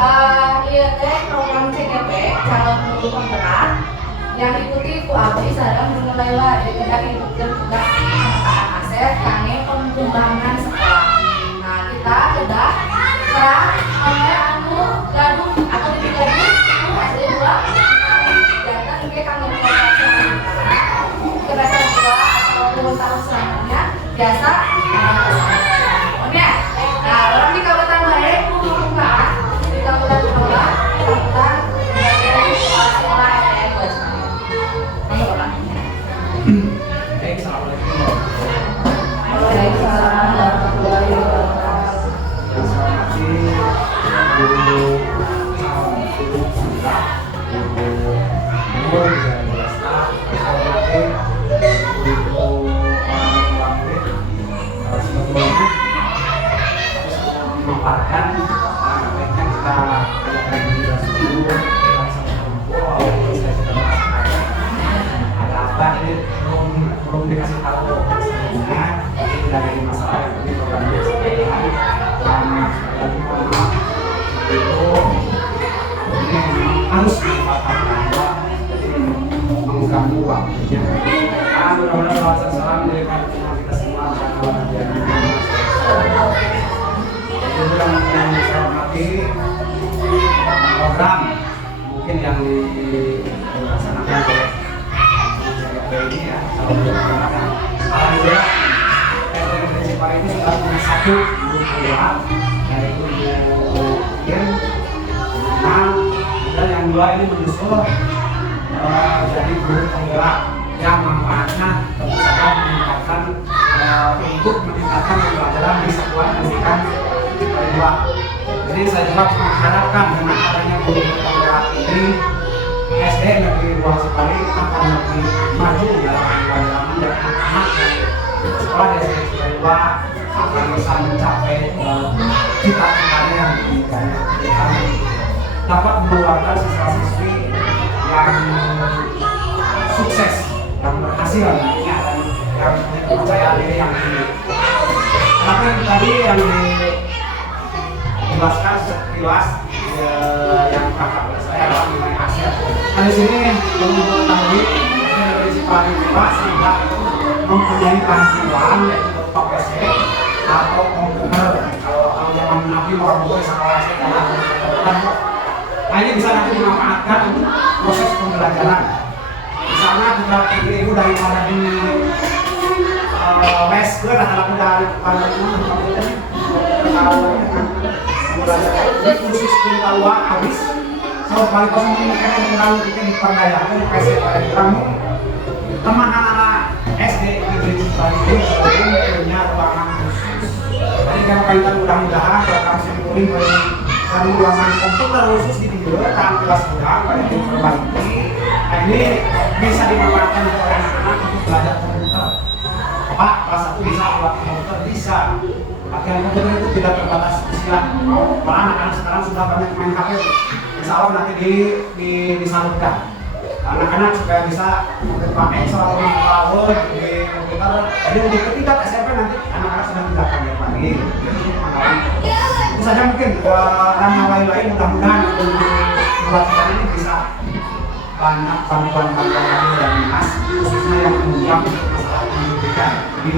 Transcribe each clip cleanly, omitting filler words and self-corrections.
Iya teh program CGP calon guru penggerak yang diikuti ku abdi sareng mulai wae tidak ikutkeun tugas pemetaan aset kangge pengembangan sekolah. Nah, kita udah kerah oleh anu gaduh atau digaduh SD 2 jangan ge kangge pengembangan kegiatan 2 atau tahun selanjutnya biasa oke. Nah, orang di kabupaten wae kudu buka di kabupaten sekolah kabupaten sekolah SDN 2 Cimahi. Baik, assalamualaikum. Waalaikumsalam warahmatullahi wabarakatuh. Guru Sunda, guru umum dan staff, guru orang murid, sebetulnya memanfaatkan mereka kita adakan di kelas 10 sama kumpul, saya sudah merasakan ada apa ini belum dikasih tahu sebelumnya, ini dari masalah yang ini program biasa dan lagi mohon maaf itu ini harus dimanfaatkan bahwa mengganggu waktunya. Mudah-mudahan salam salam dari kita semua dan yang saya hormati program mungkin yang dilaksanakan oleh CGP ini ya, alhamdulillah SDN Negeri Cipahi ini sudah punya satu guru penggerak yaitu guru Yen. Nah, dan yang dua ini menyusul jadi guru penggerak yang manfaatnya tentu saja meningkatkan untuk meningkatkan pembelajaran di sekolah pendidikan kedua. Jadi saya juga mengharapkan dengan adanya guru penggerak ini SD Negeri 2 Cipahi akan lebih maju dalam pembelajaran dan anak-anak yang sekolah di SD Cipahi 2 akan bisa mencapai cita-citanya yang diinginkan, dapat mengeluarkan siswa-siswi yang sukses, yang berhasil nantinya dan yang punya kepercayaan diri yang tinggi. Tapi tadi yang dijelaskan sekilas yang kakak saya adalah mengenai aset. Nah, di sini perlu diketahui dari Cipahi juga sehingga mempunyai bantuan yaitu berupa PC atau komputer. Kalau zaman Nabi orang tua sekolah saya adalah komputer. Nah, ini bisa nanti dimanfaatkan untuk proses pembelajaran. Misalnya kita ibu daripada di les ke dalam dari komputer belajar khusus pengetahuan habis kalau balik pas menggunakan pengetahuan kita diperdayakan di PC pada kamu teman anak-anak SD Negeri Cipahi ini punya ruangan khusus. Jadi kalau kaitan mudah-mudahan kalau kamu simulin dari ruangan komputer khusus di dalam kelas sedang pada diperbaiki. Nah, ini bisa dimanfaatkan oleh anak-anak untuk belajar komputer. Pak, kelas 1 bisa buat komputer bisa. Latihan komputer itu tidak terbatas usia. Karena anak-anak sekarang sudah banyak main HP. Insya Allah nanti disalurkan. Anak-anak supaya bisa pakai soal power di komputer. Jadi untuk ketiga SMP nanti anak-anak sudah tidak kaget lagi. Itu saja mungkin dan yang lain-lain mudah-mudahan buat kita ini bisa banyak bantuan-bantuan dari dinas khususnya yang menunjang masalah pendidikan. Jadi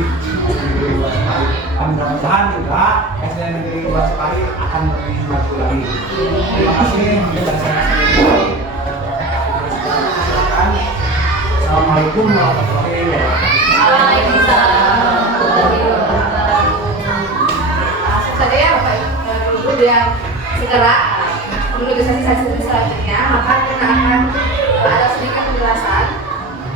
mudah-mudahan juga SDN Negeri 2 Cipahi akan lebih maju lagi. Terima kasih. Mungkin dari saya Assalamualaikum warahmatullahi wabarakatuh. Waalaikumsalam warahmatullahi wabarakatuh. Langsung saja ya Bapak Ibu yang segera menuju sesi selanjutnya, maka kita akan ada sedikit penjelasan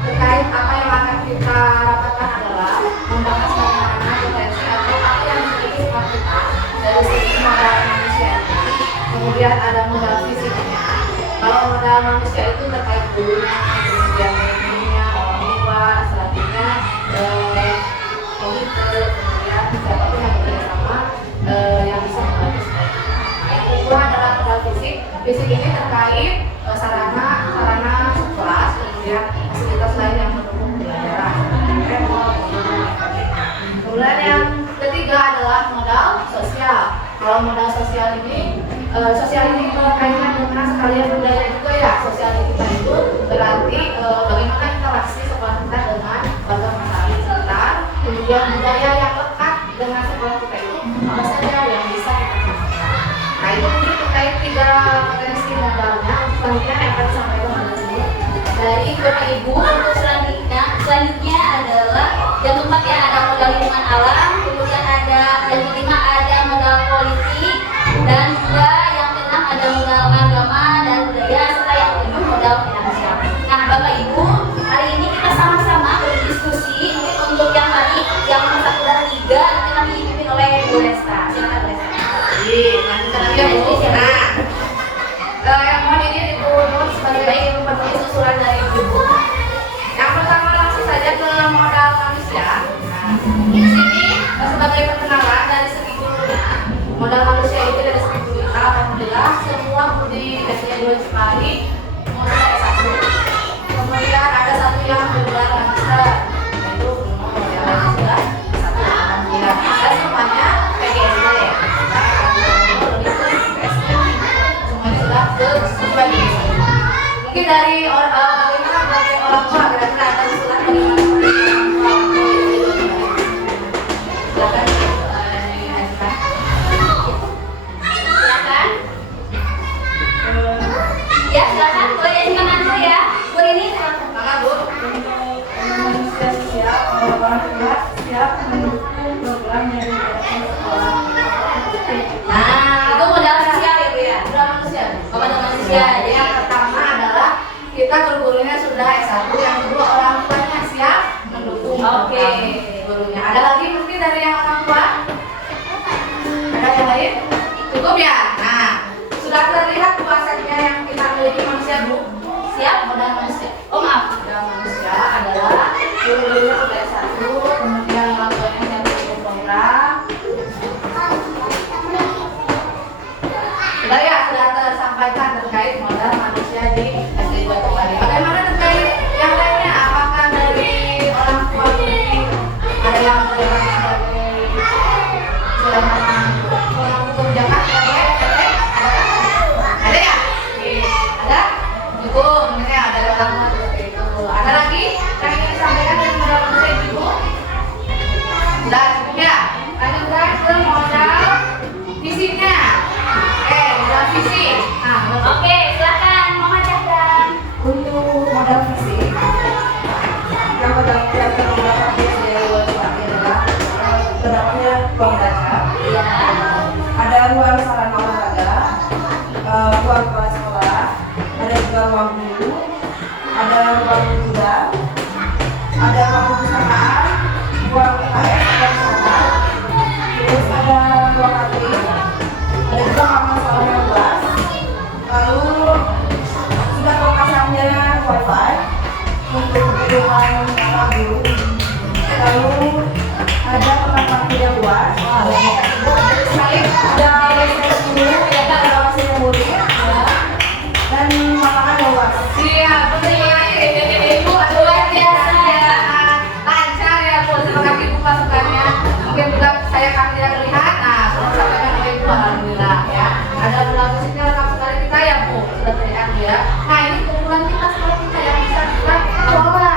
terkait apa yang akan kita dapatkan adalah membahas bagaimana potensi atau apa yang dimiliki smart kita dari segi modal manusia. Kemudian ada modal fisiknya. Kalau modal manusia itu terkait gurunya, kemudian ilmunya, orang tua, selanjutnya komputer, kemudian siapapun yang bekerja sama yang bisa membantu sekolah. Yang kedua adalah modal fisik. Fisik ini terkait sarana kelas, kemudian fasilitas lain yang mendukung pembelajaran. Kemudian yang ketiga adalah modal sosial. Kalau modal sosial ini sosial ini berkaitan dengan sekalian budaya juga ya. Sosial kita itu berarti bagaimana interaksi sekolah kita dengan warga masyarakat sekitar, kemudian budaya yang lekat dengan sekolah kita itu apa saja yang bisa kita kembangkan. Nah itu mungkin terkait 3 potensi modalnya. Selanjutnya yang akan disampaikan dari Bapak Ibu. Untuk selanjutnya adalah yang keempat ya, ada modal lingkungan alam, kemudian ada yang kelima ada modal politik, dan juga yang keenam ada modal agama dan budaya, serta yang ketujuh modal finansial. Nah Bapak Ibu, hari ini kita sama-sama berdiskusi untuk yang tadi yang nomor 1 dan 3 nanti kami dipimpin oleh Bu Lesta. Silakan Bu Lesta. Lanjutkan lagi ya Bu. Nah, yang mohon ini diturut sebagai penulis susulan dari Ibu. Yang pertama langsung saja ke modal manusia. Nah, di sini sebagai perkenalan dari segi gurunya, modal manusia itu dari segi guru kita alhamdulillah semua guru di SD2 Cipali modal S1. Kemudian ada satu yang bergelar magister, yaitu modal magister S1 alhamdulillah. Dan semuanya PGSD. Semuanya sudah bersubsidi. Mungkin dari bagaimana bagi orang tua kira-kira ada usulan bagaimana silakan diajukan. Silakan. Ya silakan, boleh diajukan dulu ya. Bu ini silakan. Maka Bu, Manusia siap, orang tua siap mendukung program yang dilakukan sekolah. Nah, itu modal sosial ya Bu ya. modal manusia. Oh, modal manusia. Jadi yang pertama adalah kita guru-gurunya sudah S1, yang kedua orang tuanya siap mendukung Oke. gurunya. Ada lagi mungkin dari yang orang tua? Ada yang lain? Cukup ya? Nah, sudah terlihat kuasanya yang kita miliki manusia Bu. Siap modal manusia. Oh maaf. Modal manusia adalah guru-gurunya sudah S1, kemudian orang tuanya siap mendukung program. Sudah ya, sudah tersampaikan terkait modal manusia di SD2 Cipali. Bagaimana terkait yang lainnya? Apakah dari orang tua ini ada yang bergerak sebagai orang kebijakan? Ada ya? Ada? Cukup, mungkin ada orang seperti itu. Ada lagi yang ingin disampaikan dari modal manusia Ibu? Sudah cukup ya? Lanjutkan ke modal fisiknya. Modal fisik. Nah, Oke, silakan Mama Cahdan. Untuk modal fisik, yang terdaftar terdapat di SD2 Cipali adalah terdapatnya ruang baca, Iya. ada ruang sarana olahraga, ruang kepala sekolah, ada juga ruang guru, ada ruang kuda, ada ruang perpustakaan, ruang UKS dan wisata, terus ada ruang atlet, ada juga kamar sekolah yang luas, lalu sudah terpasangnya wifi untuk kebutuhan para guru, lalu ada tempat parkir yang luas, ada WC guru, ada WC murid, dan lapangan yang luas. siap, terima kasih Ibu, luar biasa ya, lancar ya Bu. Terima kasih Bu masukannya. Mungkin juga kami tidak melihat. Nah, sudah disampaikan oleh Ibu, alhamdulillah ya. Ada modal fisiknya lengkap sekali kita ya Bu, sudah terlihat ya. Nah ini keunggulan kita sekolah kita yang bisa kita kelola.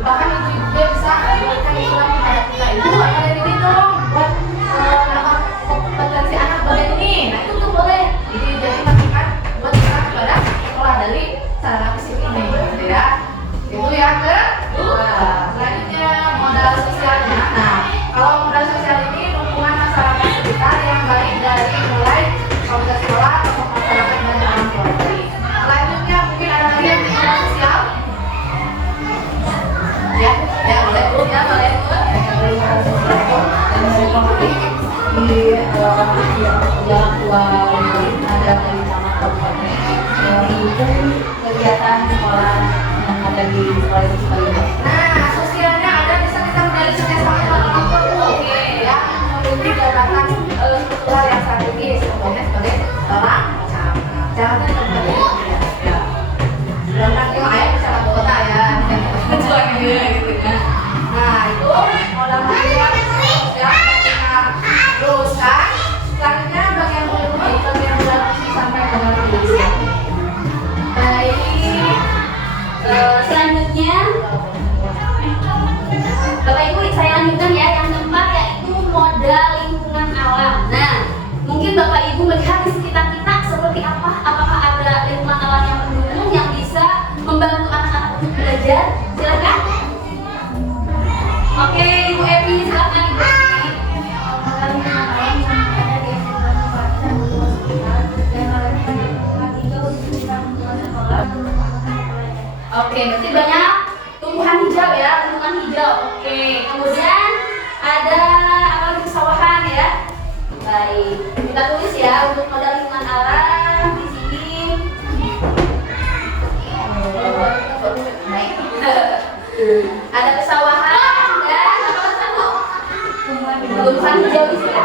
Bahkan ibu-ibu juga bisa memberikan usulan kepada kita, Ibu ada ini dong buat nambah kompetensi anak bagian ini. Nah itu tuh boleh jadi masukan buat kita kepada sekolah dari sarana fisik ini gitu ya. Itu yang kedua. Selanjutnya modal sosialnya. Nah kalau modal sosial ini hubungan masyarakat sekitar yang baik dari mulai komunitas sekolah, tokoh masyarakat dan orang tua tadi. Selanjutnya mungkin ada lagi yang modal sosial. Ya, ya boleh Bu, ya boleh Bu. Dari modal sosial dan dari politik di jalan tua ada di Taman Kabupaten yang mendukung kegiatan sekolah yang ada di sekolah itu sebagai Nah, sosialnya ada di sekitar dari semester orang tua Bu. Ya, memiliki jabatan struktural yang strategis, contohnya sebagai orang jabatan sebagai ya. Dan yang ayah bisa kota ya, gitu ya. Nah, itu modal sosial yang kita luruskan. Selanjutnya bagian politik, bagian modal fisik sama belajar? Silakan. Oke, Ibu Evi, silakan Ibu Evi. Oke, berarti banyak tumbuhan hijau ya, lingkungan hijau. Oke, kemudian ada apa lagi, pesawahan ya. Baik, kita tulis ya untuk modal lingkungan alam di sini. Ada pesawahan dan apa satu? Tumbuhan hijau di sini.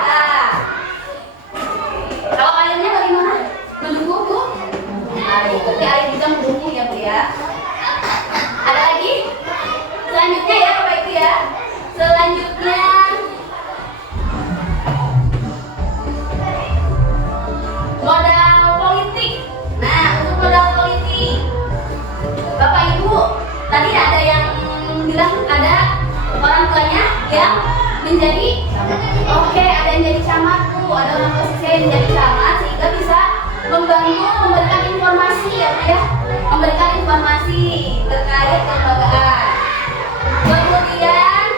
Kalau airnya bagaimana? Mendukung Bu? Baik, berarti air juga mendukung ya Bu ya. Ada lagi? Selanjutnya ya Bapak Ibu ya. Selanjutnya modal politik. Nah, untuk modal politik, Bapak Ibu, tadi ada yang bilang ada orang tuanya yang menjadi, oke, ada yang jadi camat Bu, ada orang tua siswa yang menjadi camat sehingga bisa membantu memberikan informasi ya Bu ya, memberikan informasi terkait kelembagaan. Kemudian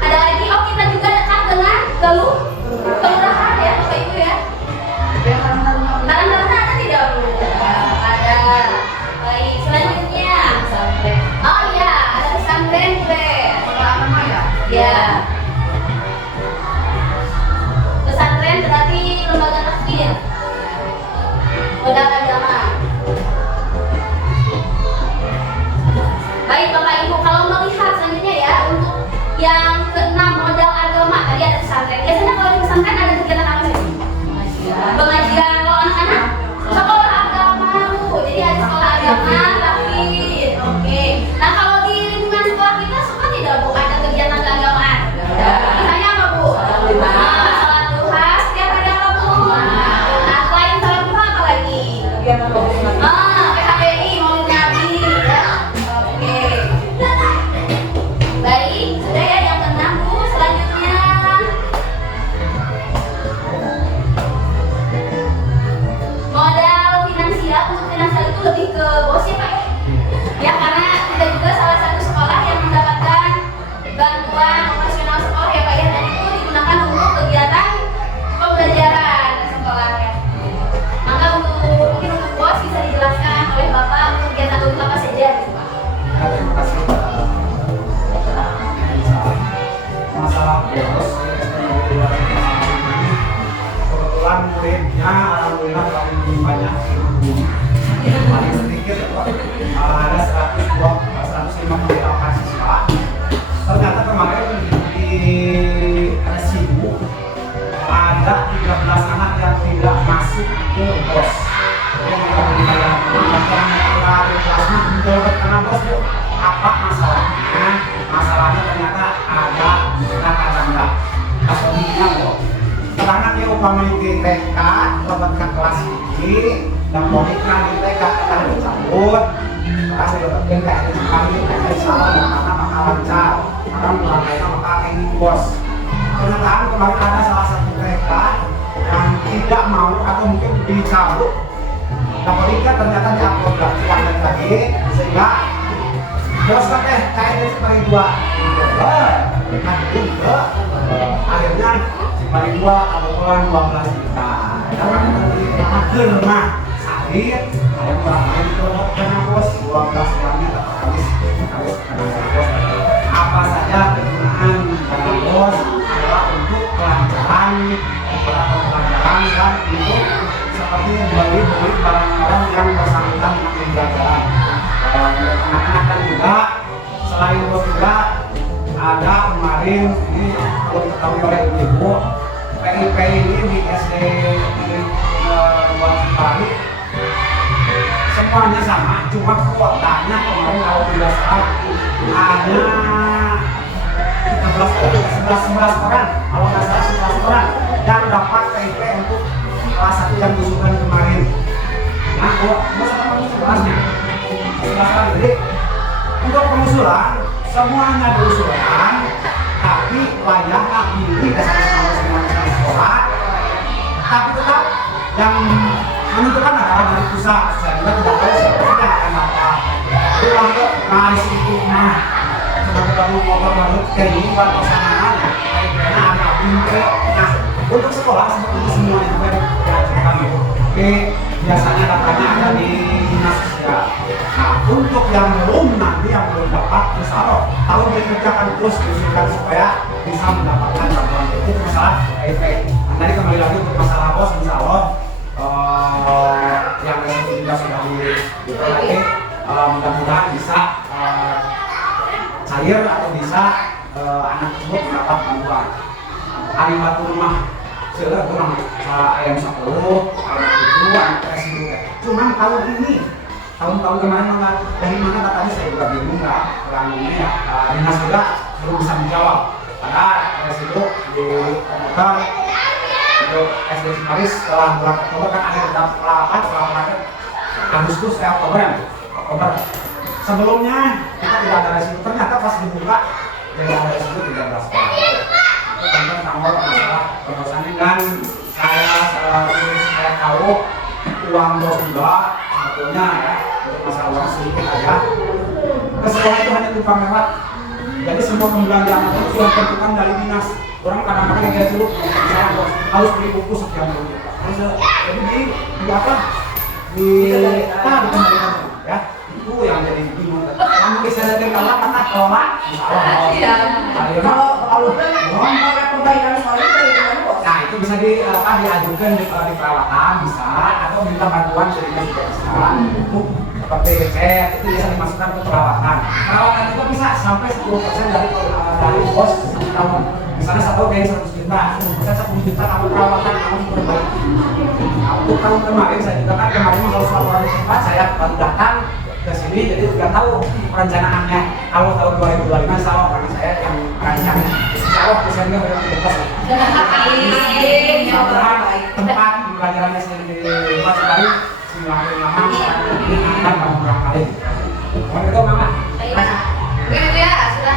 ada lagi, oh kita juga dekat dengan kelurahan ya Bapak Ibu ya. Taruna ada tidak Bu? Ada. Baik, selanjutnya. Oh iya, ada pesantren Bu. Ya. Pesantren berarti lembaga takfir. Modal agama. Baik Bapak Ibu, kalau melihat selanjutnya ya untuk yang keenam modal agama, tadi ada pesantren. Biasanya kalau di pesantren ada kegiatan apa sih? Pengajian. Kalau anak-anak sekolah agama Bu, jadi ada sekolah agama tapi oke. Nah kalau di lingkungan sekolah kita suka tidak Bu ada kegiatan keagamaan? Misalnya apa Bu? Salat duha setiap hari apa Bu? Nah selain salat duha apa lagi? PHBI, Maulid Nabi ya. Oke. Baik, sudah ya yang keenam Bu. Selanjutnya modal finansial. Untuk finansial itu lebih ke bos ya Pak ya? Ya karena kita juga salah satu sekolah yang mendapatkan bantuan operasional sekolah ya Pak ya, dan itu digunakan untuk kegiatan pembelajaran sekolah ya. Maka mungkin untuk bos bisa dijelaskan oleh Bapak untuk kegiatan itu apa saja gitu Pak. Terima kasih. Masalah bolos kebetulan muridnya alhamdulillah paling banyak, paling sedikit ada 150 siswa. Ternyata kemarin di Resibu ada 13 anak yang tidak masuk ke BOS. Karena BOS itu apa masalahnya? Masalahnya ternyata ada kata tanda atau kok. Sedangkan yang upamanya di TK dapatkan kelas ini dan moniknya di TK kita dicabut. Kasih dapatkan kayak ini kami kayak salah dan karena maka lancar. Maka mulainya maka ini BOS. Kenyataan kemarin ada salah satu TK yang tidak mau atau mungkin dicabut. Dan moniknya ternyata diupload lagi sehingga bos kayaknya sebagai dua akhirnya sebagai dua kebetulan 12 juta ke rumah sakit ada orang lain ke kena bos 12 kali habis bos. Apa saja kegunaan dana bos adalah untuk kelancaran dan untuk seperti beli barang-barang yang bersangkutan dengan pembelajaran. Anak-anak kan juga selain itu juga ada kemarin ini kalau diketahui oleh ibu PIP ini di SD Buat Bali semuanya sama, cuma kuotanya kemarin kalau tidak salah hanya 11 orang, kalau nggak salah 11 orang yang dapat PIP untuk kelas 1 yang diusulkan kemarin. Nah, kalau sama pengusulannya 11 orang, jadi untuk pengusulan semuanya diusulkan, tapi layaknya pilih dasarnya masing-masing sekolah, tapi tetap yang menentukan adalah dari pusat. Saya juga tidak tahu siapa yang akan dapat. pulang ke ngaris itu mah sebagai bangun motor baru kehidupan pasangan karena anak binte. Nah untuk sekolah seperti itu semuanya juga diajarkan gitu. Oke, biasanya datanya ada di dinas sosial. Nah untuk yang belum nanti yang belum dapat insya Allah kalau dikerjakan terus diusulkan supaya bisa mendapatkan bantuan itu masalah KIP. Nah, tadi kembali lagi untuk masalah bos insya Allah yang resiko juga sudah diperoleh. Mudah-mudahan bisa cair atau bisa anak tersebut mendapat bantuan. Hari batu rumah sudah kurang ayam 10, ayam 7, ayam resiko. Cuman tahun ini, tahun-tahun kemarin dari mana katanya saya juga bingung nggak pelanggannya ya. Dinas juga belum bisa menjawab. Karena resiko di komputer untuk SD Paris setelah bulan Oktober kan ada berapa setelah Agustus Oktober. Sebelumnya kita tidak ada resiko, ternyata pas dibuka jadi ada resiko 13 sekolah. Itu tentang nomor masalah perusahaan dan saya tahu uang bos juga sebetulnya ya untuk masalah uang sedikit aja. Ke sekolah itu hanya tumpang lewat. Jadi semua pembelanjaan itu sudah ditentukan dari dinas. Orang kadang-kadang yang dulu misalnya harus beli buku sekian dulu. Jadi di apa? Dikendalikan ya. Itu yang jadi bingung. Kamu bisa jadi kalau kata kelola, Iya. Kalau perbaikan sekolah itu dari mana bos? nah itu bisa diajukan di perawatan bisa atau minta bantuan dari dinas juga bisa. Untuk seperti chat itu bisa dimasukkan ke perawatan. Perawatan juga bisa sampai 10% dari bos tahun. Misalnya satu kayak 100 juta, misalnya 10 juta kamu perawatan kamu diperbaiki. Nah, untuk tahun kemarin saya juga kan kemarin kalau laporan cepat saya baru datang ke sini jadi juga tahu perencanaannya. Kalau tahun 2025 sama karena saya yang merancangnya. Insyaallah desainnya udah dibetas. Tempat pembelajarannya sendiri di Mas Bali semakin lama akan berkurang kali. Mau itu mama? Mungkin itu ya sudah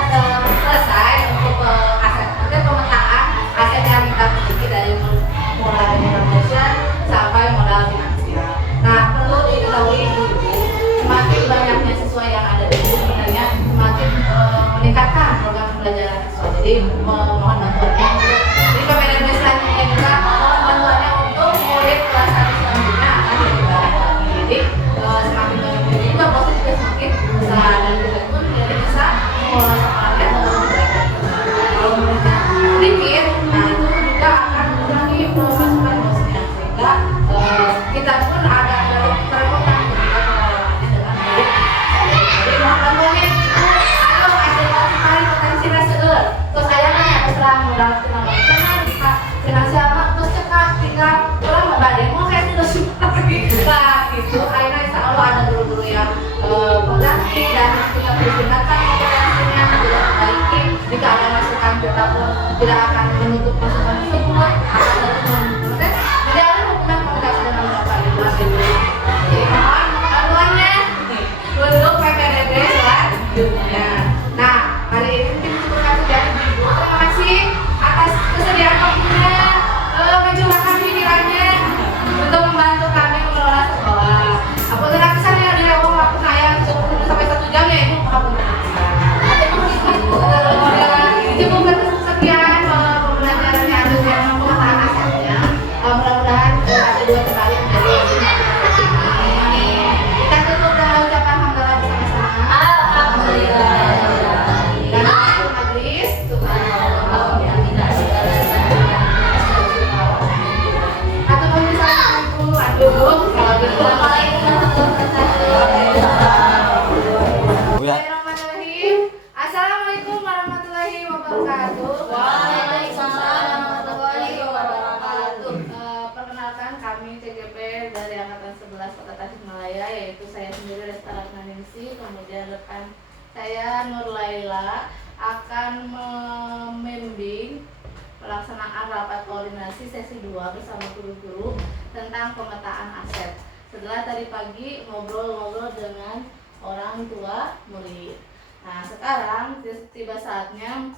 selesai untuk aset. Nanti pemetaan aset yang kita miliki dari mulai foundation sampai modal finansial. Nah perlu diketahui dulu, semakin banyaknya siswa yang ada di sini sebenarnya semakin meningkatkan program pembelajaran siswa. Jadi mohon bantuannya untuk di Kementerian selanjutnya juga mohon bantuannya untuk murid kelas 1 selanjutnya akan lebih banyak lagi. Jadi semakin banyak murid juga proses juga semakin besar dan kita pun jadi bisa mengelola sekolahnya dengan baik. Kalau muridnya sedikit, nah itu juga akan mengurangi pemasukan bosnya sehingga kita pun ada kerepotan ketika pengelolaannya dengan baik. Jadi mohon bantuannya. Ayo ada sekali potensi reseller. Terus saya kan ada serang modal tenaga sana bisa finansial terus cekat kita orang nggak badai mau kayak terus lagi nah gitu. Akhirnya insya Allah ada guru-guru yang produktif dan kita pergunakan kompetensinya tidak perbaiki. Jika ada masukan kita pun tidak akan menutup masukan tersebut akan terus memproses. Jadi ada hubungan komunikasi dengan Bapak Ibu. Jadi mohon bantuannya untuk PPDB selanjutnya. Nah hari ini mungkin cukup sekian Ibu. Terima kasih atas kesediaan waktunya, mencurahkan pikirannya untuk membantu kami mengelola sekolah. Apabila kesannya direwang waktu saya cukup sampai 1 jam ya Ibu, apapun cukup sekian pembelajarannya ada yang pemetaan asetnya. Mudah-mudahan ada 2 kali menjadi ini. Kita tutup dengan ucapan hamdalah bersama-sama. Alhamdulillah. Dan majelis Subhanallah ya tidak atau mau bisa aduh kalau gitu Bismillahirrahmanirrahim. Assalamualaikum warahmatullahi wabarakatuh. Waalaikumsalam warahmatullahi wabarakatuh. Perkenalkan kami CGP dari Angkatan 11 Kota Tasikmalaya, yaitu saya sendiri Lestarat Naningsi, kemudian rekan saya Nur Laila akan membimbing pelaksanaan rapat koordinasi sesi 2 bersama guru-guru tentang pemetaan aset. Setelah tadi pagi ngobrol-ngobrol dengan orang tua murid. Nah sekarang tiba saatnya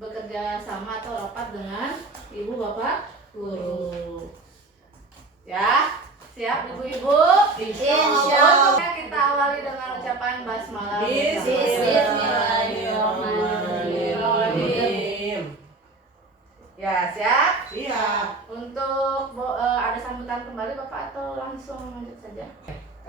bekerja sama atau rapat dengan ibu bapak guru. Ya, siap ibu-ibu? Insya Allah. Kita awali dengan ucapan basmalah. Bismillahirrahmanirrahim. Ya, siap? Siap. Untuk ada sambutan kembali Bapak atau langsung lanjut saja?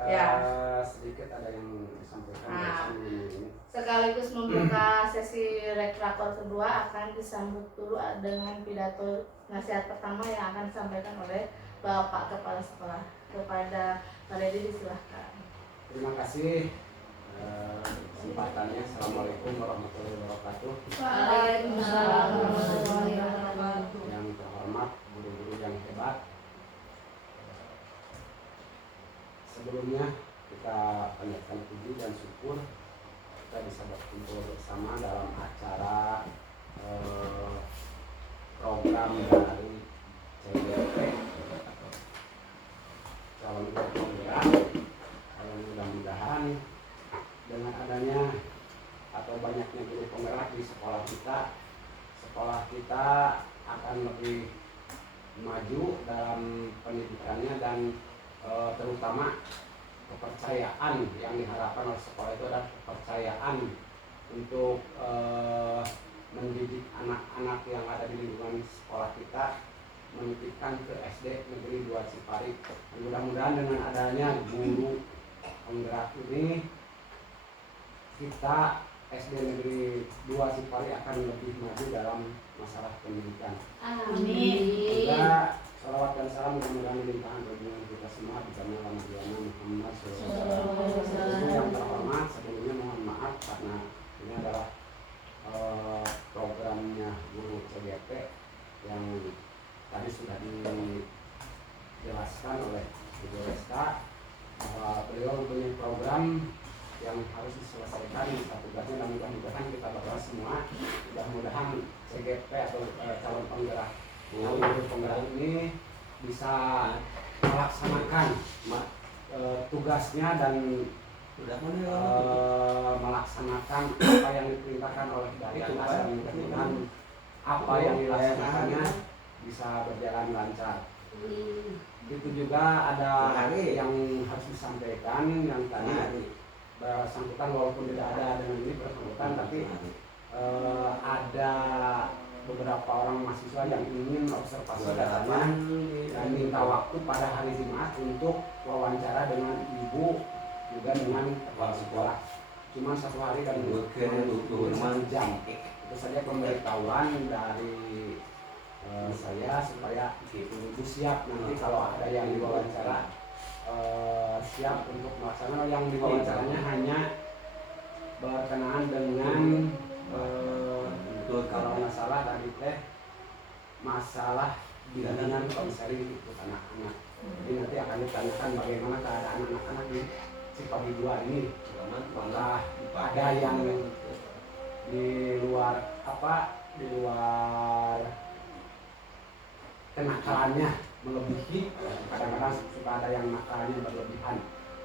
Ya. Sedikit ada yang disampaikan Nah. sebelum ini. Sekaligus membuka sesi rekrakor kedua akan disambut dulu dengan pidato nasihat pertama yang akan disampaikan oleh Bapak Kepala Sekolah. Kepada Pak Dedi disilahkan. Terima kasih kesempatannya. Assalamualaikum warahmatullahi wabarakatuh. Waalaikumsalam warahmatullahi wabarakatuh. Yang terhormat guru-guru yang hebat. Sebelumnya kita panjatkan puji dan syukur kita bisa berkumpul bersama dalam acara program dari CGP calon guru penggerak. Yang mudah-mudahan dengan adanya atau banyaknya guru penggerak di sekolah kita akan lebih maju dalam pendidikannya dan terutama kepercayaan yang diharapkan oleh sekolah itu adalah kepercayaan untuk mendidik anak-anak yang ada di lingkungan sekolah kita, menitipkan ke SD Negeri 2 Cipari. Mudah-mudahan dengan adanya guru penggerak ini kita SD Negeri 2 Cipari akan lebih maju dalam masalah pendidikan. Amin. Juga salawat dan salam mudah-mudahan dilimpahkan kepada kita semua di dalam Nabi Muhammad SAW. Yang terhormat, sebelumnya mohon maaf karena ini adalah programnya guru CGP yang tadi sudah dijelaskan oleh Ibu Reska bahwa beliau mempunyai program yang harus diselesaikan tugasnya dan mudah-mudahan kita berdoa semua mudah-mudahan CGP atau calon penggerak guru penggerak ini bisa melaksanakan tugasnya dan melaksanakan apa yang diperintahkan oleh dari tugas dan mudah-mudahan apa yang dilaksanakannya bisa berjalan lancar. Itu juga ada yang harus disampaikan yang tadi bersangkutan walaupun tidak ada dengan ini bersangkutan tapi ada beberapa orang mahasiswa yang ingin observasi datanya dan minta waktu pada hari Jumat untuk wawancara dengan ibu juga dengan kepala sekolah. Cuma 1 hari dan 1 jam. Itu saja pemberitahuan dari saya supaya ibu siap nanti kalau ada yang diwawancara siap untuk melaksanakan. Yang diwawancaranya hanya berkenaan dengan kalau nggak salah tadi teh masalah bimbingan konseling untuk anak-anak. Jadi nanti akan ditanyakan bagaimana keadaan anak-anak di Cipagi 2 ini. Apakah ada yang di luar kenakalannya melebihi, kadang-kadang suka ada yang nakalnya berlebihan.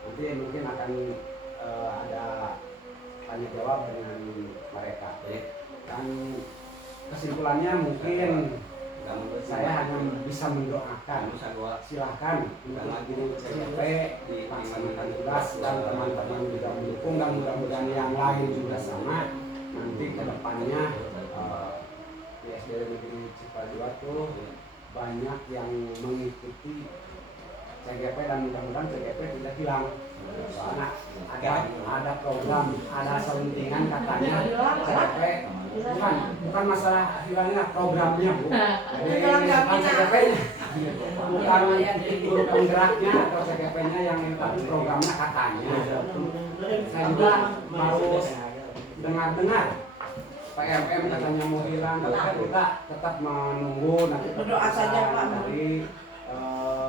Nanti mungkin akan ada tanya jawab dengan mereka. Dan kesimpulannya mungkin saya hanya bisa mendoakan, silahkan guru CGP dilaksanakan tugas dan teman-teman juga mendukung dan mudah-mudahan yang lain juga sama. Nanti ke depannya di SD Negeri Cipali 2 tuh banyak yang mengikuti CGP dan mudah-mudahan CGP tidak hilang. Soalnya ada program, ada selentingan katanya CGP bukan masalah hilangnya programnya Bu. Jadi bukan CGP-nya, bukan guru penggeraknya atau CGP-nya yang tapi programnya katanya. Saya juga baru dengar PMM katanya mau hilang, tapi kita tetap menunggu nanti Berdoa saja Pak. dari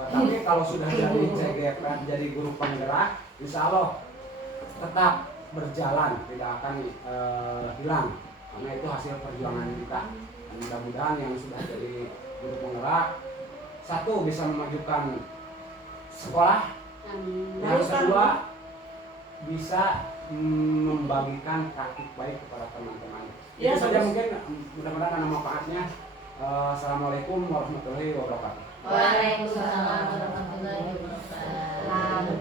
tapi kalau sudah jadi CGP jadi guru penggerak, insya Allah tetap berjalan, tidak akan hilang karena itu hasil perjuangan kita. Dan mudah-mudahan yang sudah jadi guru penggerak satu bisa memajukan sekolah, yang kedua bisa membagikan praktik baik kepada teman-teman. Ya, Itu saja mungkin mudah-mudahan nama manfaatnya. Assalamualaikum warahmatullahi wabarakatuh. Waalaikumsalam warahmatullahi wabarakatuh.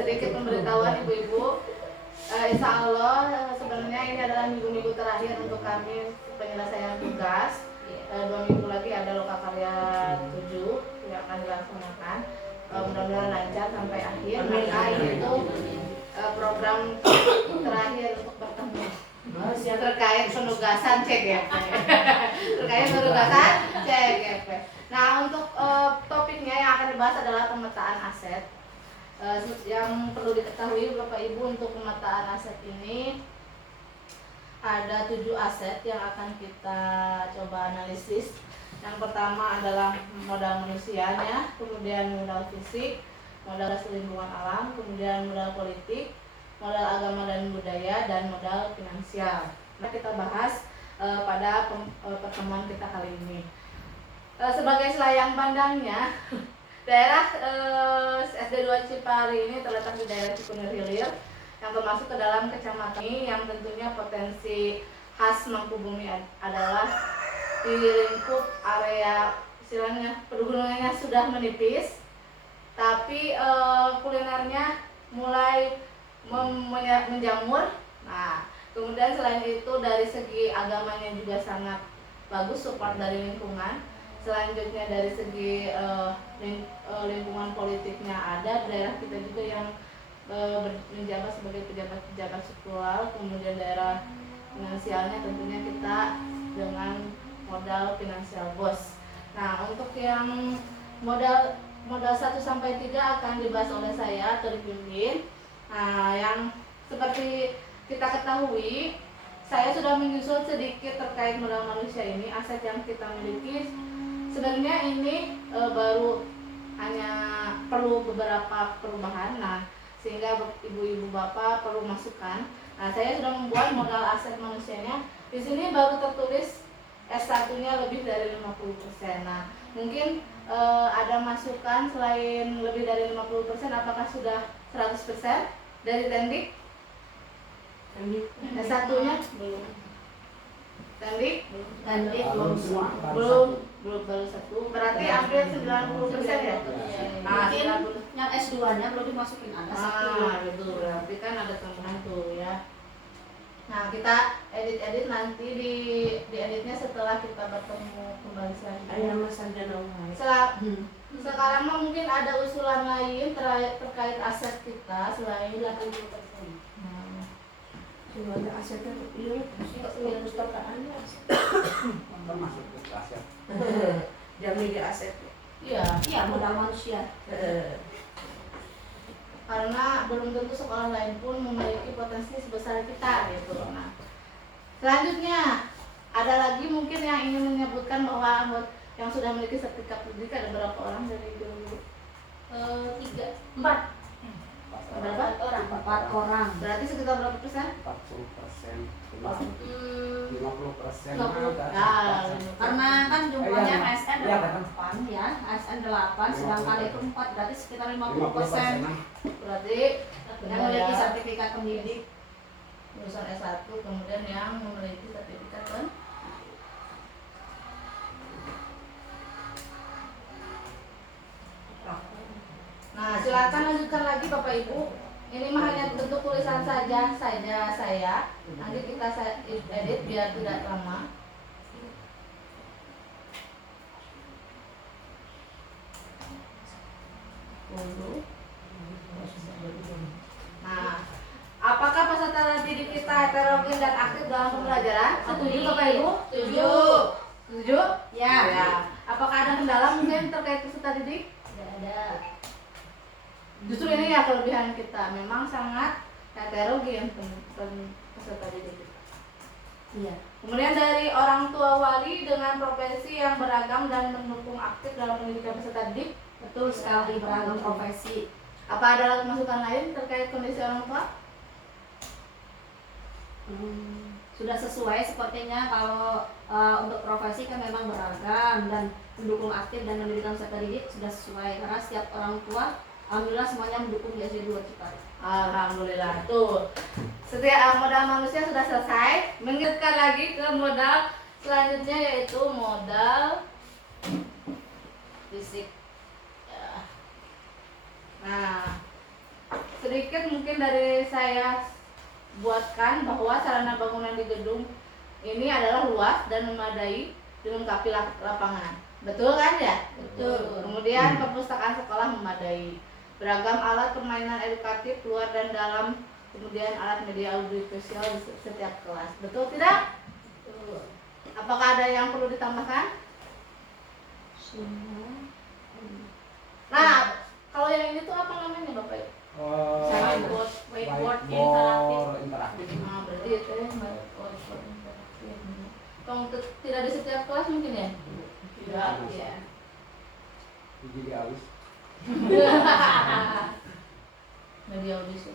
Sedikit pemberitahuan ibu-ibu, Insya Allah sebenarnya ini adalah minggu-minggu terakhir untuk kami penyelesaian tugas. 2 minggu lagi ada lokakarya 7 yang akan dilaksanakan. Mudah-mudahan lancar sampai akhir. Maka itu program terakhir untuk bertemu terkait penugasan CGP. Terkait penugasan CGP. Nah, untuk topiknya yang akan dibahas adalah pemetaan aset. Yang perlu diketahui Bapak Ibu, untuk pemetaan aset ini ada 7 aset yang akan kita coba analisis. Yang pertama adalah modal manusianya, kemudian modal fisik, modal lingkungan alam, kemudian modal politik, modal agama dan budaya, dan modal finansial. Nah, kita bahas pada pertemuan kita kali ini. Sebagai selayang pandangnya, daerah SD 2 Cipari ini terletak di daerah Cikunir Hilir yang termasuk ke dalam kecamatan ini, yang tentunya potensi khas Mangkubumi adalah di lingkup area istilahnya pegunungannya sudah menipis, tapi kulinernya mulai menjamur. Nah, kemudian selain itu dari segi agamanya juga sangat bagus, support dari lingkungan. Selanjutnya dari segi lingkungan politiknya ada daerah kita juga yang menjabat sebagai pejabat-pejabat struktural. Kemudian daerah finansialnya tentunya kita dengan modal finansial BOS. Nah, untuk yang modal 1 sampai 3 akan dibahas oleh saya atau dipimpin. Nah, yang seperti kita ketahui, saya sudah menyusun sedikit terkait modal manusia ini, aset yang kita miliki. Sebenarnya ini baru hanya perlu beberapa perubahan, nah sehingga ibu-ibu bapak perlu masukan. Nah, saya sudah membuat modal aset manusianya. Di sini baru tertulis S1-nya lebih dari 50%. Nah, mungkin ada masukan selain lebih dari 50%, apakah sudah 100% dari Tendik? S1-nya belum. Tendik belum baru 1, berarti hampir 90% ya. Nah, Mungkin yang S2-nya belum dimasukin, ada 1. Betul, berarti kan ada tambahan tuh ya. Nah, kita edit nanti di editnya setelah kita bertemu kembali selanjutnya. Sekarang mah mungkin ada usulan lain terkait aset kita selain 80%. Ada asetnya iya, perpustakaannya Termasuk ke aset. jamin di aset. Iya, modal manusia. Karena belum tentu sekolah lain pun memiliki potensi sebesar kita gitu. Nah, selanjutnya ada lagi mungkin yang ingin menyebutkan bahwa yang sudah memiliki sertifikat pendidikan ada berapa orang dari dulu? 4 Berapa? 4 orang. Berarti sekitar berapa persen? 40%, 50. 50%. Karena kan jumlahnya Iya, ASN iya, 8 ya, ASN 8, sedangkan itu 4, berarti sekitar 50%. Berarti Yang memiliki sertifikat pendidik. lulusan S1, kemudian yang memiliki sertifikat kan? Nah, silakan lanjutkan lagi Bapak Ibu. Ini mah hanya bentuk tulisan saja saya. Nanti kita edit biar tidak lama. Nah, apakah peserta didik kita heterogen dan aktif dalam pembelajaran? Setuju Bapak Ibu? Setuju. Setuju? Ya. Apakah ada kendala mungkin terkait peserta didik? Tidak ada. Justru ini ya kelebihan kita, memang sangat heterogen peserta didik kita. Iya. Kemudian dari orang tua wali dengan profesi yang beragam dan mendukung aktif dalam pendidikan peserta didik. Betul sekali, beragam profesi. Apa ada masukan lain terkait kondisi orang tua? Sudah sesuai sepertinya kalau untuk profesi kan memang beragam dan mendukung aktif dan pendidikan peserta didik sudah sesuai karena setiap orang tua alhamdulillah semuanya mendukung di SD 2 Cipari. Alhamdulillah tuh. Setiap modal manusia sudah selesai. Mengingatkan lagi ke modal selanjutnya yaitu modal fisik. Ya. Nah, sedikit mungkin dari saya buatkan bahwa sarana bangunan di gedung ini adalah luas dan memadai dilengkapi lapangan. Betul kan ya? Betul. Kemudian perpustakaan sekolah memadai, beragam alat permainan edukatif luar dan dalam, kemudian alat media audiovisual di setiap kelas. Betul tidak? Betul. Apakah ada yang perlu ditambahkan? Nah, kalau yang ini tuh apa namanya Bapak? Whiteboard, whiteboard interaktif. interaktif. Nah, berarti itu ya whiteboard interaktif. Tong tidak di setiap kelas mungkin ya? Tidak, ya. Jadi halus. Media audisi.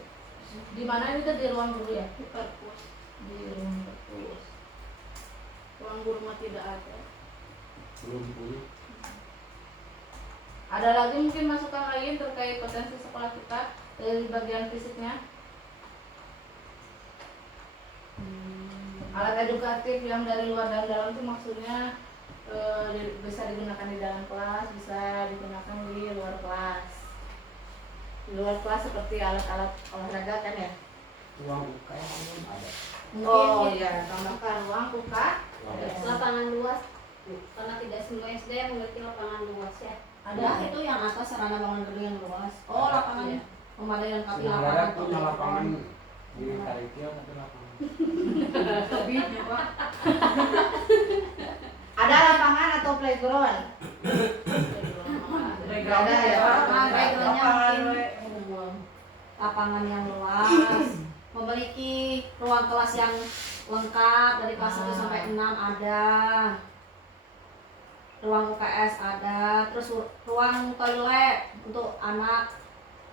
Di mana ini tuh di ruang guru ya? Di perpus. Di ruang perpus. Ruang guru mah tidak ada. Belum pulih. Ada lagi mungkin masukan lain terkait potensi sekolah kita dari bagian fisiknya? Alat edukatif yang dari luar dan dalam itu maksudnya bisa digunakan di dalam kelas, bisa digunakan di luar kelas. Di luar kelas seperti alat-alat olahraga kan ya? Ruang UKM belum ada. Oh iya, tambahkan ruang buka. Lapangan luas. Karena tidak semua SD yang memiliki lapangan luas ya. Ada itu yang atas sarana bangunan gedung yang luas. Oh, lapangan Iya. memadai dan kapi Sebenarnya lapangan. punya lapangan di Karikil tapi lapangan. Lebihnya, Pak. Ada lapangan atau playground? Playground Ada ya. ya, Lapangan playgroundnya mungkin lapangan yang luas, memiliki ruang kelas yang lengkap dari kelas 1 sampai 6 ada. Ruang UKS ada, terus ruang toilet untuk anak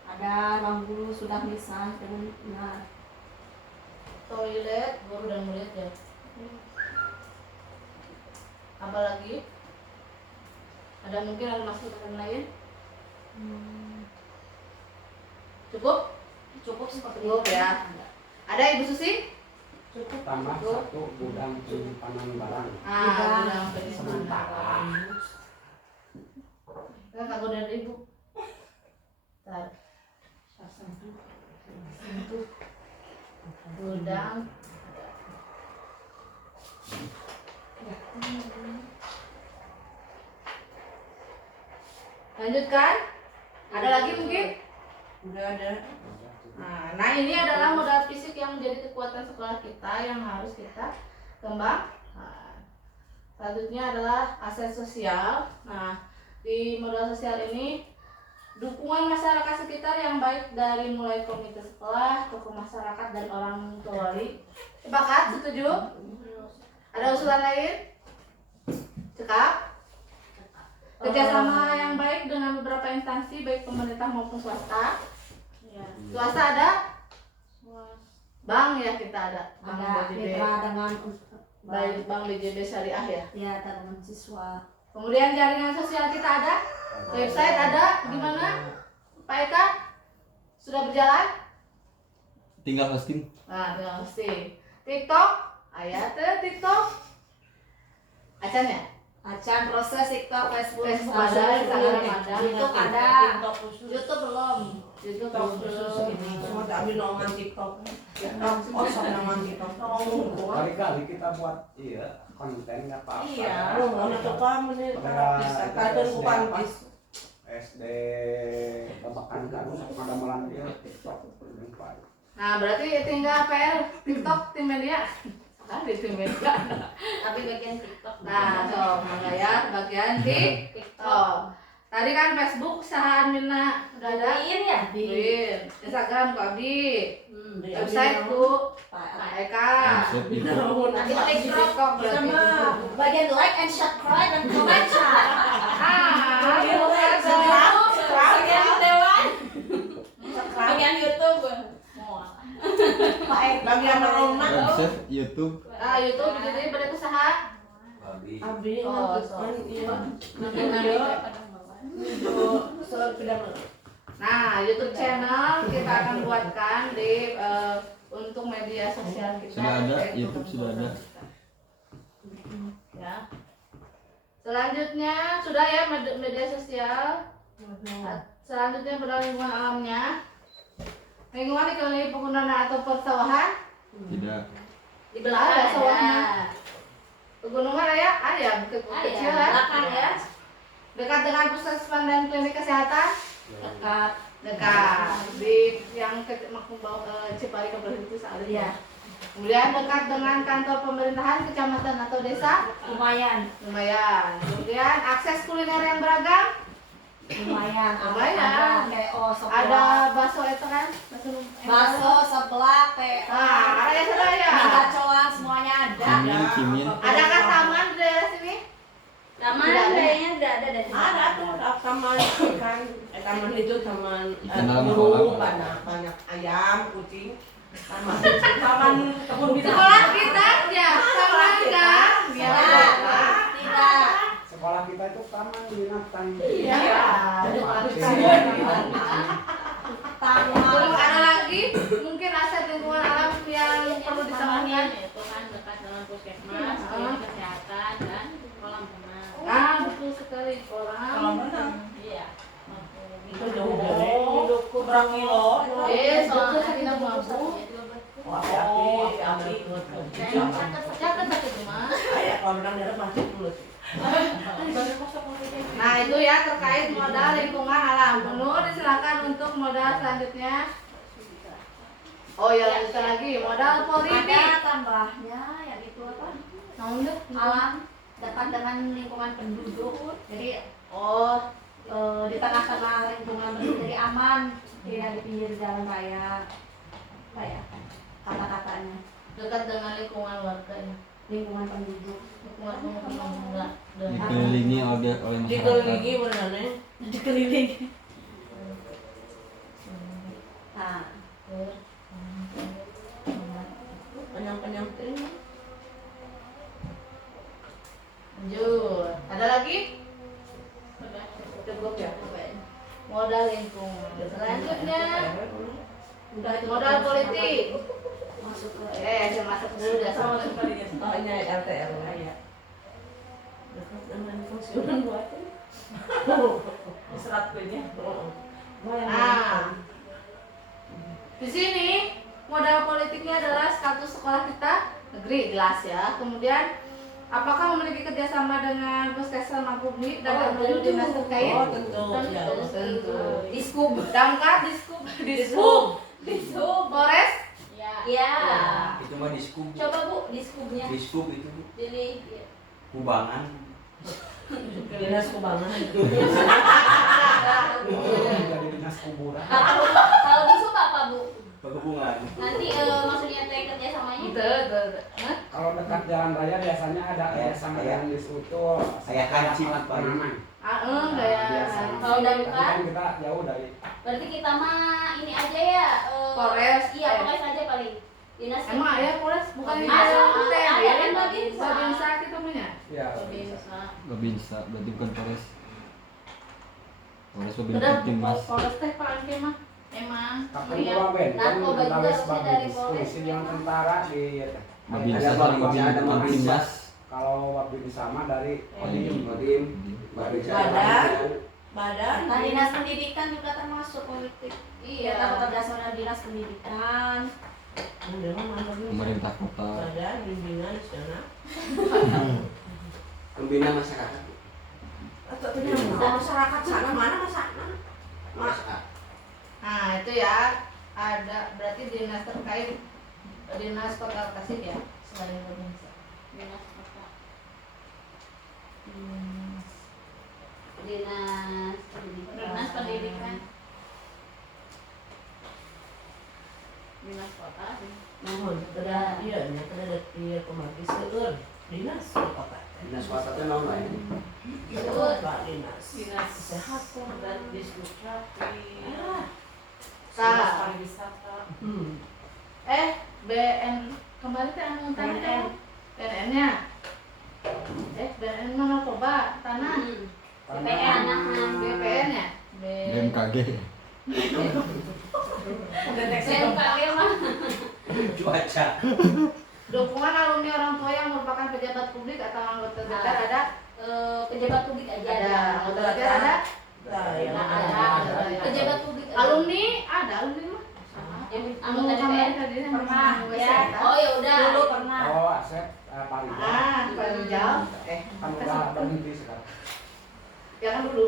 ada, ruang guru sudah misah dengan benar. Toilet guru dan murid ya. Apa lagi? Ada mungkin ada masukan lain? Cukup? Cukup seperti Cukup itu. ya. Ada Ibu Susi? Cukup. Tambah satu gudang penyimpanan barang. Gudang Sementara. Kan kagak dari Ibu. Bentar. Gudang. Lanjutkan. Ada lagi mungkin? Udah ada. Nah, ini adalah modal fisik yang menjadi kekuatan sekolah kita yang harus kita kembangkan. Selanjutnya adalah aset sosial. Nah, di modal sosial ini dukungan masyarakat sekitar yang baik dari mulai komite sekolah, tokoh masyarakat dan orang tua wali. Sepakat? Setuju? Ada usulan lain? Cekap? Kerjasama yang baik dengan beberapa instansi baik pemerintah maupun swasta. Swasta ada? Bank ya kita ada. Bank Ada BJB. mitra dengan Baik Bank BJB Syariah ya. ya dengan siswa. Kemudian jaringan sosial kita ada? Website ada? Gimana? Pak Eka? Sudah berjalan? Tinggal hosting. Nah, tinggal posting. TikTok? Ayah tuh TikTok. Acan ya? Acan proses TikTok, Facebook, Facebook ada, ada, Instagram ada, YouTube ada, YouTube YouTube belum. YouTube TikTok khusus ini semua tak ambil naungan TikTok. TikTok kosong naungan TikTok. Kali-kali kita buat konten nggak apa-apa. Iya, lu mau nonton kamu nih bisa kader bukan bis. SD Babakan kan ada melan dia TikTok berjumpa. Nah, berarti tinggal PR TikTok tim media. Kan di tim media. Tapi bagian TikTok. Nah, so mangga ya bagian TikTok. Tadi kan Facebook sahan Mina udah ada. ya? Win. Instagram Kak Abi. Website Bu Pak Eka. Nanti klik TikTok berarti. sama bagian like and subscribe dan comment. Bagian Dewan. Bagian YouTube. Bagian Roma. Website, YouTube. YouTube jadi berarti usaha. Abi Oh, nonton iya. Nah, YouTube channel kita akan buatkan di untuk media sosial kita. Sudah ada, Yaitu YouTube sudah ada. Ya. Selanjutnya sudah ya media sosial. Selanjutnya adalah lingkungan alamnya. Lingkungan dikelilingi pegunungan atau persawahan. Tidak. Di belakang Ada, ada. sawahnya. Pegunungan ya, bukit kecil ya. Belakang ya. Dekat dengan puskesmas dan klinik kesehatan. Dekat di yang mau bawa ke Cipali ke Bali itu saat itu. Iya. Kemudian dekat dengan kantor pemerintahan kecamatan atau desa. Lumayan. Kemudian akses kuliner yang beragam. Lumayan. Lumayan. Kayak sop Ada bakso itu kan, bakso, seblak, teh. Nah, ada ya sudah ya. Mie gacoan semuanya ada. Cimin. Adakah taman di daerah sini? Taman Tidak ada. kayaknya udah ada dari Ada tuh taman kan, taman itu taman Ikan dalam burung, kolam. banyak ayam, kucing, taman kebun binatang. Sekolah kita ya, sama kan? Tidak. Sekolah kita itu taman binatang. Iya. Belum ada lagi mungkin aset lingkungan alam yang perlu ditambahkan. Itu kan dekat dengan puskesmas, klinik kesehatan dan kolam renang. Betul sekali Kolam renang. Iya. Itu jauh berapa kilo? Betul kita mampu. Wah, api. Catat cuma. Ayah kolam renang daerah masih pulut. Nah itu ya terkait modal lingkungan alam. Nur silakan untuk modal selanjutnya. Oh ya lanjutkan lagi modal politik. Ada tambahnya yang itu apa? Namun deh. Alam dekat dengan lingkungan penduduk. Jadi di tengah-tengah lingkungan penduduk jadi aman, tidak di pinggir jalan raya. Apa ya kata-katanya? Dekat dengan lingkungan warga ya. Lingkungan penduduk. Lingkungan pemuda. Dikelilingi oleh masyarakat. Dikelilingi beneran. Dikelilingi. Nah, Penyam-penyam ini. Lanjut. Ada lagi? Cukup ya. Modal lingkungan. Selanjutnya modal politik. masuk ke Saya masuk dulu dah sama. Oh ini RTR ya. Dekat dengan fungsionan buat. Serat punya. Nah, di sini modal politiknya adalah status sekolah kita negeri jelas ya. Kemudian apakah memiliki kerjasama dengan puskesmas Mangkubni dan dinas terkait? Oh tentu. Ya, Tentu. diskub. Damkar, diskub, Polres. Ya. Itu mah diskub. Coba Bu, diskubnya. Diskub itu Bu. Pilih. Kubangan. Dinas kubangan. Jadi dinas kuburan. Kalau diskub apa Bu? Perhubungan. Nanti maksudnya teh kerjasamanya? Hah? Kalau dekat jalan raya biasanya ada sama yang disutul. Kayak kancing alat apa pengaman. Kayak Biasa. Kalau Tapi damkar? kan kita jauh dari Berarti kita mah ini aja ya. Polres. Iya, Polres aja paling. Dinas. Emang ayah Polres bukan di Ada, daerah ada kan Babinsa. Babinsa kita punya. ya. Gak bisa, berarti bukan Polres. Polres lebih Udah penting mas. Polres teh paling mah emang. Tapi Iya. kalau Ben kan Narkoba juga harus harusnya bagi dari Polres. diskusi dengan tentara di Babinsa Ada sama Babinsa, ada penting Babinsa. mas. kalau Babin sama dari Kodim, Kodim. Badan. Nah, dinas pendidikan juga termasuk politik. Iya. Kita berdasarkan dinas pendidikan. Pemerintah kota. Badan bimbingan nasional. Pembina masyarakat. Atau masyarakat sana mana masyarakat? Masyarakat. Nah itu ya ada berarti dinas terkait dinas kota Tasik ya selain Babinsa. Dinas kota. Dinas pendidikan. Dinas pendidikan. Dinas kota. Mohon, sudah iya, nyata ada dia kemati seueur dinas kota. Dinas kota itu non lain. Pak dinas. Dinas Kesehatan dan diskusi. Dinas pariwisata. BN kembali ke anu tanah BNN-nya. BNN mana narkoba tanah. BPN BPN-nya. BMKG. BMKG mah. Cuaca. Dukungan alumni orang tua yang merupakan pejabat publik atau anggota DPR ada. Pejabat publik aja Ada ada. anggota DPR ada. Nah, yang Ada. Pejabat publik aja. Alumni ada alumni mah. Yang anggota DPR Pernah. ya. Oh ya udah. Dulu pernah. Oh, Asep, Pak Rijal. Pak Rijal. Kan udah berhenti sekarang. Ya kan dulu.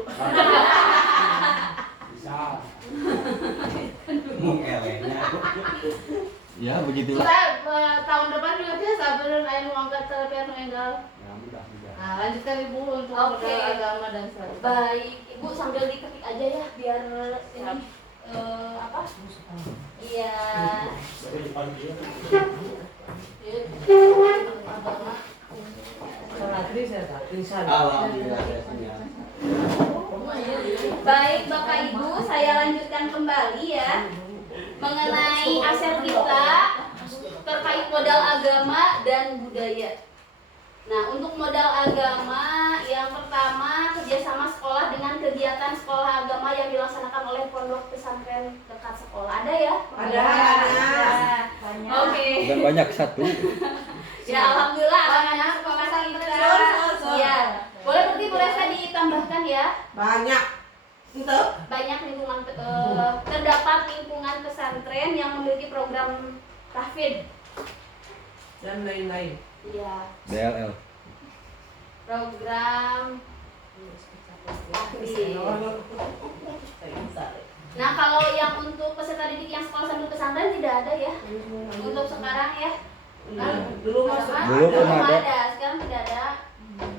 Bisa. Mengelenya. Ya begitulah. Kita tahun depan juga biasa bener ayo ngangkat telepon enggal. Ya, mudah-mudah. Nah, lanjutkan Ibu untuk Oke. modal agama dan syariat. Baik, Ibu sambil diketik aja ya biar ini apa? Iya. Agama. Alhamdulillah saya sinyal. Baik Bapak Ibu, saya lanjutkan kembali ya mengenai aset kita terkait modal agama dan budaya. Nah, untuk modal agama yang pertama kerjasama sekolah dengan kegiatan sekolah agama yang dilaksanakan oleh pondok pesantren dekat sekolah. Ada ya? Ada. Oke. Dan banyak satu. Ya alhamdulillah anak-anak sekolah kita. Iya. Boleh saya ditambahkan ya? Banyak. Untuk Banyak lingkungan terdapat lingkungan pesantren yang memiliki program tahfidz. dan lain-lain. Iya. DLL. Program tahfidz. Nah, kalau yang untuk peserta didik yang sekolah sambil pesantren tidak ada ya. Untuk sekarang ya. Dulu masuk. Dulu pernah ada. Sekarang tidak ada.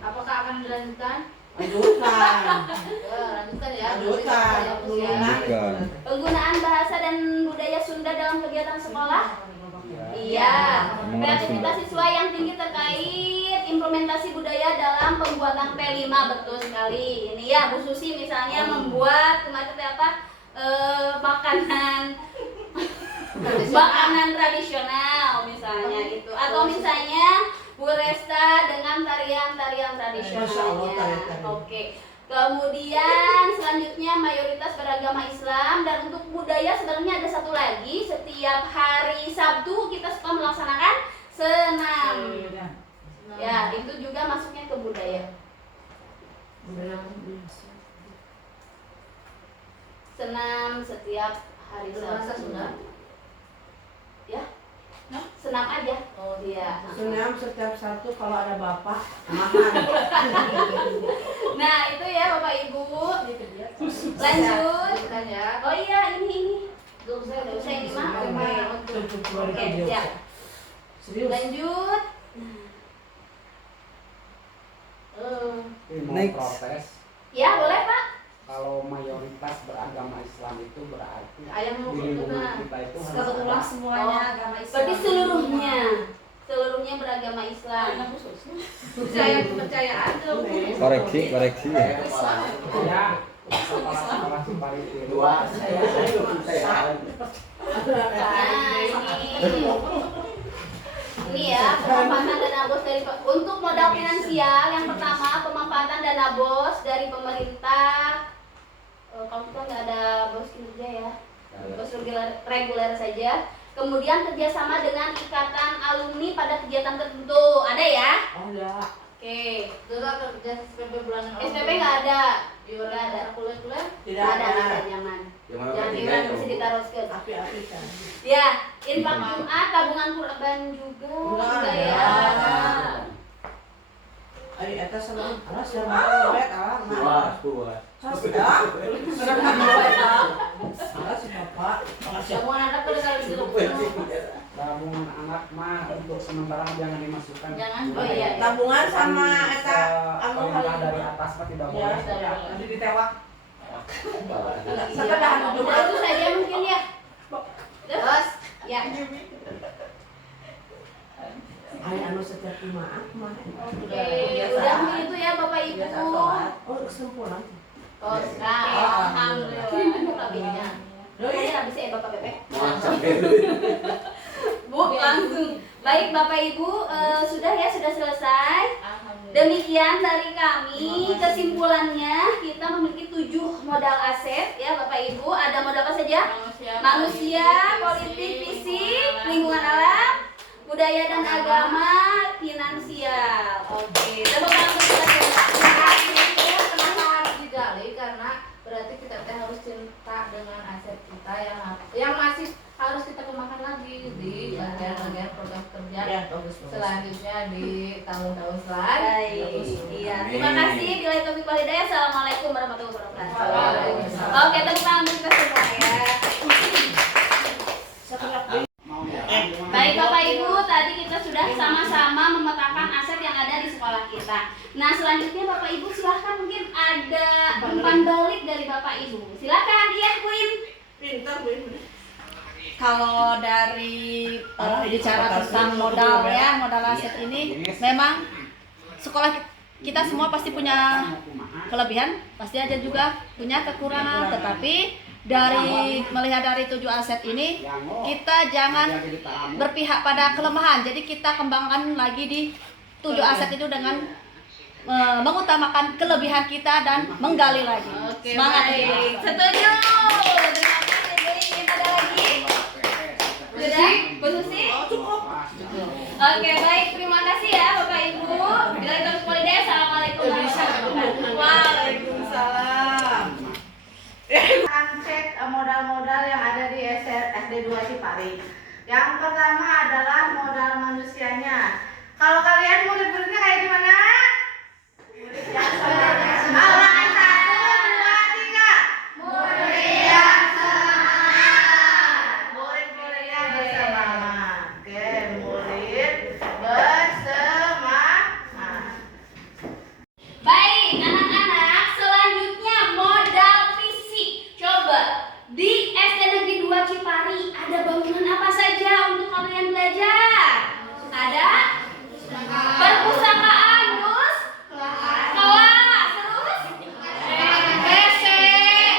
Apakah akan dilanjutkan? Lanjutkan. Lanjutkan ya. Lanjutkan. Bukan. Penggunaan bahasa dan budaya Sunda dalam kegiatan sekolah? Iya. Kreativitas siswa yang tinggi terkait implementasi budaya dalam pembuatan P5, betul sekali. Ini ya Bu Susi misalnya membuat kemarin apa makanan tradisional misalnya gitu. Atau misalnya Bu Resta dengan tarian-tarian Masya Allah, tradisionalnya. tarian-tarian. Oke. Kemudian selanjutnya mayoritas beragama Islam, dan untuk budaya sebenarnya ada satu lagi, setiap hari Sabtu kita suka melaksanakan senam. Ya, itu juga masuknya ke budaya. Senam setiap hari Berbahasa Sabtu. Sunda? Ya. Senam aja. Oh iya. Senam setiap Sabtu kalau ada bapak, makan. Nah, itu ya Bapak Ibu. Lanjut. Lanjutkan ya. Oh iya, ini. Saya Saya ini mah. Oke, Oke, siap. Serius. Lanjut. Ini mau Next. protes. Ya, boleh Pak. Kalau mayoritas beragama Islam itu berarti Ayam mau di lingkungan benar. kita itu harus Kebetulan ada semuanya Oh, agama Islam. Berarti seluruhnya beragama Islam. Saya kepercayaan dong. Koreksi ya. Saya kepala. ya sekolah Sipari itu Dua. Saya. Ini ya pemanfaatan dana bos dari untuk modal finansial yang pertama pemanfaatan dana bos dari pemerintah. Kalau kita nggak ada bos kinerja ya, bos reguler saja. Kemudian kerjasama dengan ikatan alumni pada kegiatan tertentu, ada ya? Ada. Oke. Terus kerja SPP bulanan. SPP nggak ada. Nggak ada. Kuliah-kuliah. Tidak Nggak ada. ada, jangan. Gimana Jangan bertiga diulang, itu? bisa ditaruhkan. Api-api kan. Ya, infak Jumat, tabungan kurban juga. Enggak ya. Ayo eta senang. Alah siapa sampai kalah mah. Puas. Alah si bapak. Semua anak pada kali itu. tabungan anak mah untuk sementara jangan dimasukkan. Jangan. Oh iya. Tabungan sama eta anu perintah dari atas mah tidak Ya, boleh. nanti ditewak. Sudah itu saja mungkin ya. Terus, ya. Ayo anu setiap Jumat mah. Oke, udah mungkin itu ya Bapak Ibu. Biasa sholat. Oh, kesimpulan. Oh, alhamdulillah. Kabinnya. Ini habis ya Bapak Bebek. Bu, langsung. Baik Bapak Ibu, sudah selesai. Demikian dari kami, kesimpulannya kita memiliki 7 modal aset ya Bapak Ibu. Ada modal apa saja? Manusia, politik, fisik, lingkungan alam, budaya dan agama, finansial. Oke, tepuk tangan untuk kita. Kenapa harus digali? Karena berarti kita harus kita dengan aset kita yang masih harus kita kembangkan lagi di bagian-bagian program kerja selanjutnya di tahun-tahun selanjutnya. Iya, terima kasih. Bila itu Walidaya. Assalamualaikum warahmatullahi wabarakatuh. Waalaikumsalam. Oke, tepuk tangan untuk kita semua ya. Baik Bapak Ibu, tadi kita sudah sama-sama memetakan aset yang ada di sekolah kita. Nah selanjutnya Bapak Ibu silahkan, mungkin ada umpan balik dari Bapak Ibu. Silahkan, Ian Queen. Pintar, Win. Kalau dari bicara tentang modal ya, modal aset ini memang sekolah kita semua pasti punya kelebihan, pasti ada juga punya kekurangan, tetapi dari melihat dari 7 aset ini kita jangan berpihak pada kelemahan. Jadi kita kembangkan lagi di 7 aset itu dengan mengutamakan kelebihan kita dan menggali lagi. Oke, Semangat. baik. Setuju. Terima kasih. Ingin ada lagi? Sudah? Bu Susi? Cukup. Oke, baik. Terima kasih ya Bapak Ibu. Bila itu Walidaya. Assalamualaikum warahmatullahi wabarakatuh. Waalaikumsalam. Akan cek modal-modal yang ada di SD 2 Cipari. Yang pertama adalah modal manusianya. Kalau kalian murid-muridnya kayak gimana? Awalan 1, 2, 3. Murid yang semangat. Murid-muridnya bersemangat. Oke, murid bersemangat. Baik, anak-anak, selanjutnya modal fisik. Coba di SD Negeri 2 Cipari ada bangunan apa saja untuk kalian belajar? Ada perpustakaan, terus kelas, terus WC,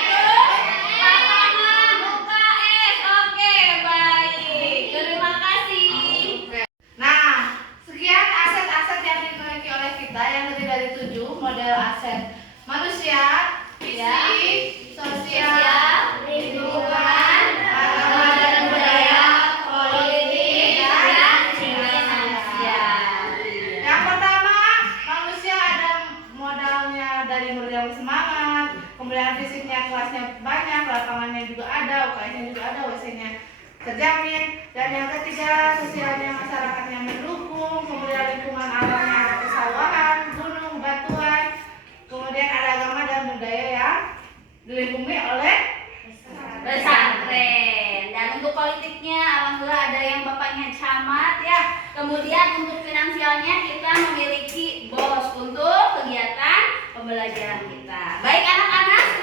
terus lapangan UKS. Oke, baik. Terima kasih. Nah, sekian aset-aset yang dimiliki oleh kita yang terdiri dari 7 model aset manusia, fisik, sosial, lingkungan, agama dan budaya, politik, dan finansial. Yang pertama, manusia ada modalnya dari murid yang semangat, kemudian fisiknya kelasnya banyak, lapangannya juga ada, UKS-nya juga ada, WC-nya terjamin. Dan yang ketiga, sosialnya masyarakatnya mendukung, kemudian lingkungan alamnya ada pesawahan, gunung, batuan, kemudian ada agama dan budaya yang dilindungi oleh Pesantren. Dan untuk politiknya alhamdulillah ada yang bapaknya camat ya. Kemudian untuk finansialnya kita memiliki BOS untuk kegiatan pembelajaran kita. Baik anak-anak,